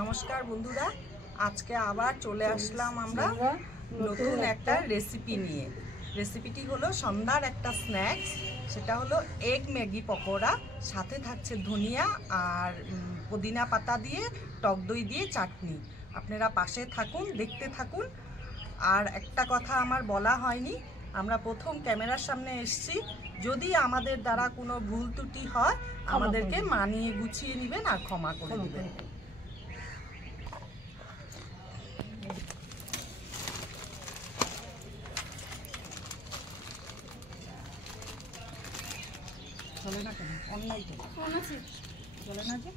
নমস্কার বন্ধুরা, আজকে আবার চলে আসলাম আমরা নতুন একটা রেসিপি নিয়ে। রেসিপিটি হলো সন্ধ্যার একটা স্ন্যাক্স, সেটা হলো এগ ম্যাগি পকোড়া। সাথে থাকছে ধনিয়া আর পুদিনা পাতা দিয়ে টক দই দিয়ে চাটনি। আপনারা পাশে থাকুন, দেখতে থাকুন। আর একটা কথা আমার বলা হয়নি, আমরা প্রথম ক্যামেরার সামনে এসেছি। যদি আমাদের দ্বারা কোনো ভুল ত্রুটি হয় আমাদেরকে মানিয়ে গুছিয়ে নেবেন আর ক্ষমা করে দেবেন। চলে না কেন? অনলাইন চলে না যে।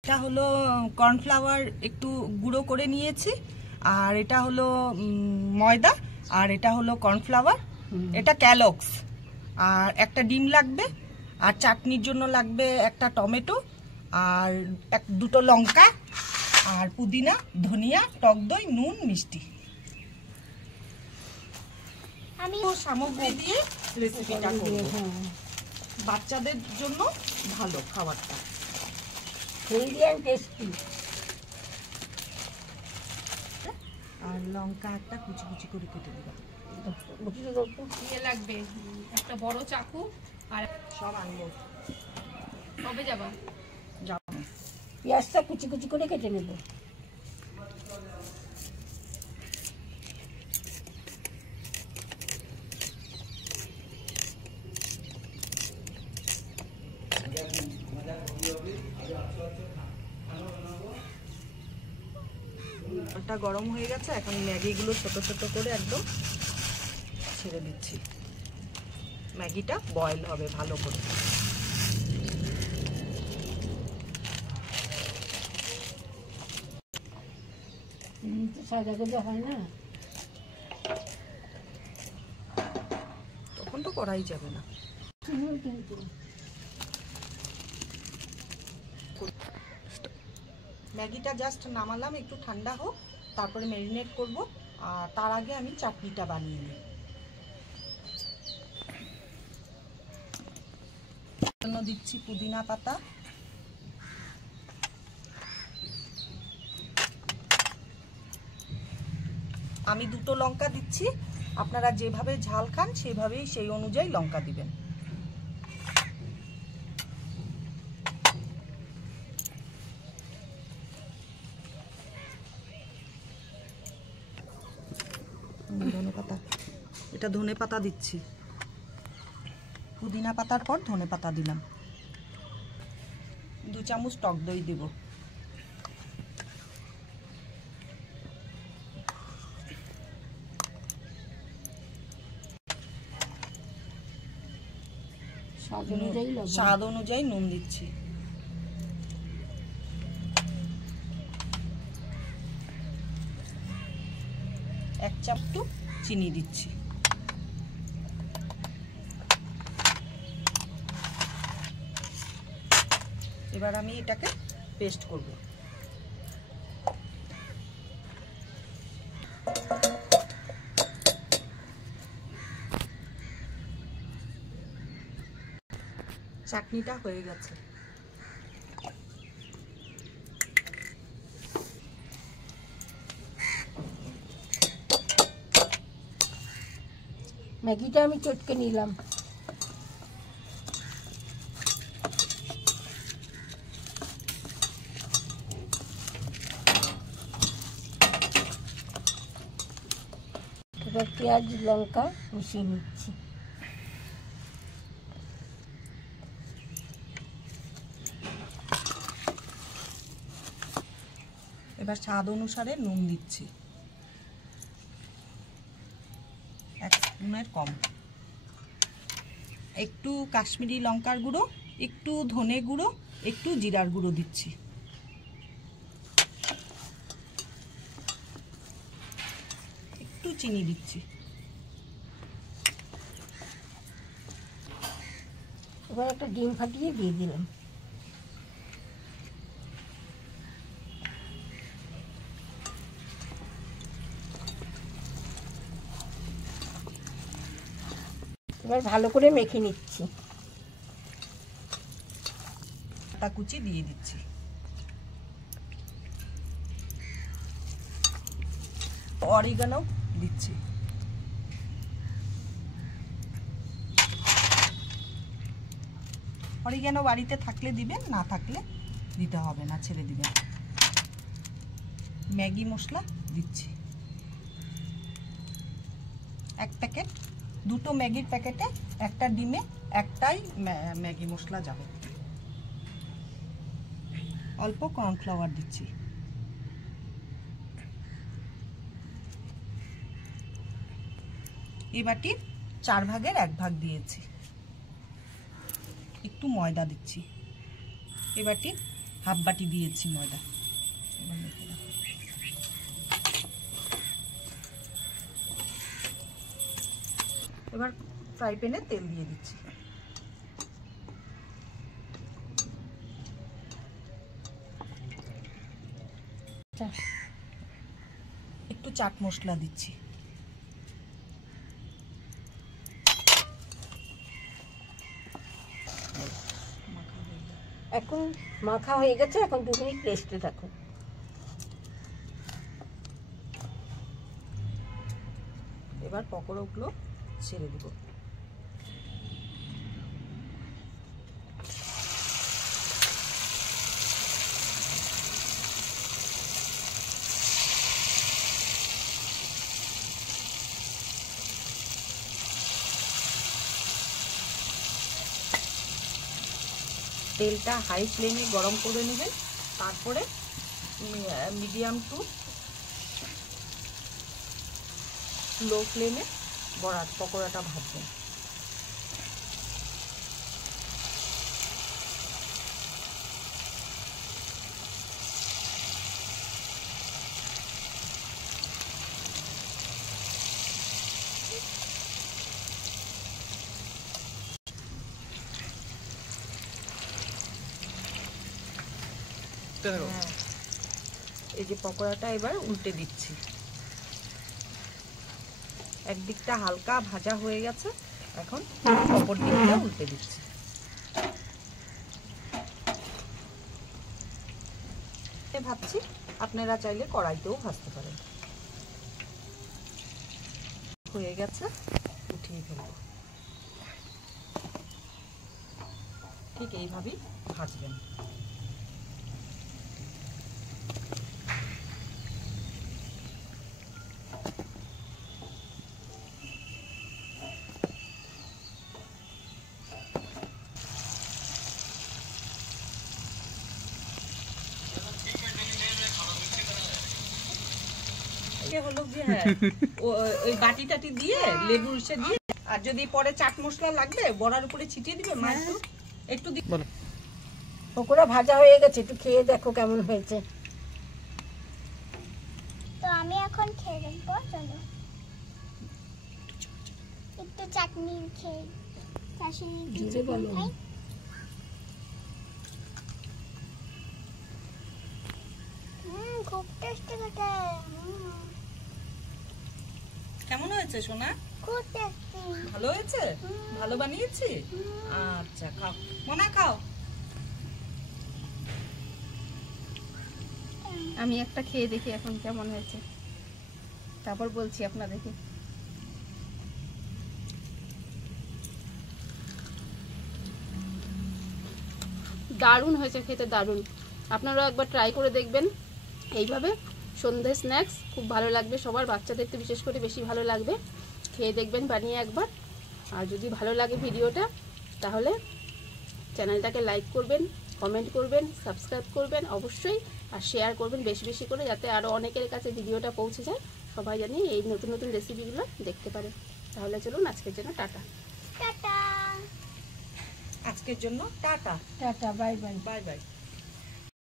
এটা হলো কর্নফ্লাওয়ার একটু গুঁড়ো করে নিয়েছি, আর এটা হলো ময়দা, আর এটা হলো কর্নফ্লাওয়ার, এটা ক্যালক্স। আর একটা ডিম লাগবে, আর চাটনির জন্য লাগবে একটা টমেটো, আর দুটো লঙ্কা, আর পুদিনা, ধনিয়া, টক দই, নুন, মিষ্টি। আমি সামগ্রী দিয়ে রেসিপিটা করব। বাচ্চাদের জন্য ভালো খাবারটা, হেলদি এন্ড টেস্টি। আর লঙ্কা একটা কুচি কুচি করে কেটে দিবা। ইয়ে লাগবে একটা বড় চাকু, আর সব আনবো। কবে যাবা? যাব। পেঁয়াজটা কুচি কুচি করে কেটে নেব। জলটা গরম হয়ে গেছে, এখন ম্যাগিগুলো ছোট ছোট করে একদম ছেড়ে দিচ্ছি। ম্যাগিটা বয়েল হবে ভালো করে। সাদা করে হয় না, তখন তো করাই যাবে না। কিন্তু ম্যাগিটা জাস্ট নামালাম, একটু ঠান্ডা হোক, তারপরে ম্যারিনেট করব। আর তার আগে আমি চাটনিটা বানিয়ে নিই। জন্য দিচ্ছি পুদিনা পাতা, আমি দুটো লঙ্কা দিচ্ছি। আপনারা যেভাবে ঝাল খান সেভাবেই সেই অনুযায়ী লঙ্কা দিবেন। ধনে পাতা, এটা ধনে পাতা দিচ্ছি। পুদিনা পাতার পর ধনে পাতা দিলাম। 2 চামচ টক দই দেব। স্বাদ অনুযায়ী নুন দিচ্ছি। এক চামচ চিনি দিচ্ছি। এবার আমি এটাকে পেস্ট করব। চাটনিটা হয়ে গেছে। ম্যাগিটা আমি চটকে নিলাম। এবার পেঁয়াজ লঙ্কা মিশিয়ে নিচ্ছি। এবার স্বাদ অনুসারে নুন দিচ্ছি, 1 স্পুনের কম। একটু কাশ্মীরি লঙ্কার গুঁড়ো, একটু ধনে গুঁড়ো, একটু জিরার গুঁড়ো দিচ্ছি। একটু চিনি দিচ্ছি। এবার একটা ডিম ফাটিয়ে দিয়ে দিলাম। এবার ভালো করে মেখে নিচ্ছি। আটা কুচি দিয়ে দিচ্ছি। অরিগানো দিচ্ছি। অরিগানো বাড়িতে থাকলে দিবেন, না থাকলে দিতে হবে না, ছেড়ে দিবেন। ম্যাগি মশলা দিচ্ছি 1 প্যাকেট। 2টো ম্যাগির প্যাকেটে 1টা ডিমে 1টাই ম্যাগি মশলা যাবে। অল্প কর্নফ্লাওয়ার দিচ্ছি। এই বাটির 4 ভাগের 1 ভাগ দিয়েছি। একটু ময়দা দিচ্ছি। এই বাটির হাফ বাটি দিয়েছি ময়দা। এবার ফ্রাই প্যানে তেল দিয়ে দিচ্ছি। একটু চাট মশলা দিচ্ছি। এখন মাখা হয়ে গেছে, এখন 2 মিনিট রেস্টে রাখুন। এবার পকোড়াগুলো ছেড়ে দেব। তেলটা হাই ফ্লেমে গরম করে নেবেন, তারপরে মিডিয়াম টু লো ফ্লেমে পকোড়াটা ভাজবেন। এই যে পকোড়াটা এবার উল্টে দিচ্ছি। একদিকটা হালকা ভাজা হয়ে গেছে, এখন অপর দিকটা উল্টে দিচ্ছি। ভাজছি, আপনারা চাইলে কড়াইতেও ভাজতে পারেন। হয়ে গেছে, উঠিয়ে ফেলবো। ঠিক এইভাবেই ভাজবেন। হলো যে হ্যাঁ, ওই বাটি টাটি দিয়ে লেবু রসে দিয়ে, আর যদি পরে চাট মশলা লাগবে বড়ার উপরে ছিটিয়ে দিবে মা। একটু পকোড়া ভাজা হয়ে গেছে, একটু খেয়ে দেখো কেমন হয়েছে। তো আমি এখন খেয়ে দেখবো, চলো একটু চাটনি খেয়ে জোরে বলো। খুব টেস্টি খেতে। কেমন হয়েছে সোনা? খুব টেস্টি। ভালো হয়েছে? ভালো বানিয়েছি? আচ্ছা খাও মোনা, খাও। আমি একটা খেয়ে দেখি এখন কেমন হয়েছে, তারপর বলছি আপনাদেরকে। দারুণ হয়েছে খেতে, দারুণ। আপনারাও একবার ট্রাই করে দেখবেন এইভাবে। সন্ধ্যে স্ন্যাক্স খুব ভালো লাগবে সবার, বাচ্চাদের তো বিশেষ করে বেশি ভালো লাগবে। খেয়ে দেখবেন বানিয়ে একবার। আর যদি ভালো লাগে ভিডিওটা, তাহলে চ্যানেলটাকে লাইক করবেন, কমেন্ট করবেন, সাবস্ক্রাইব করবেন অবশ্যই, আর শেয়ার করবেন বেশি বেশি করে, যাতে আরও অনেকের কাছে ভিডিওটা পৌঁছে যায়, সবাই জানি এই নতুন নতুন রেসিপিগুলো দেখতে পারে। তাহলে চলুন আজকের জন্য টাটা। টাটা। আজকের জন্য tata, tata, bye bye. Bye bye.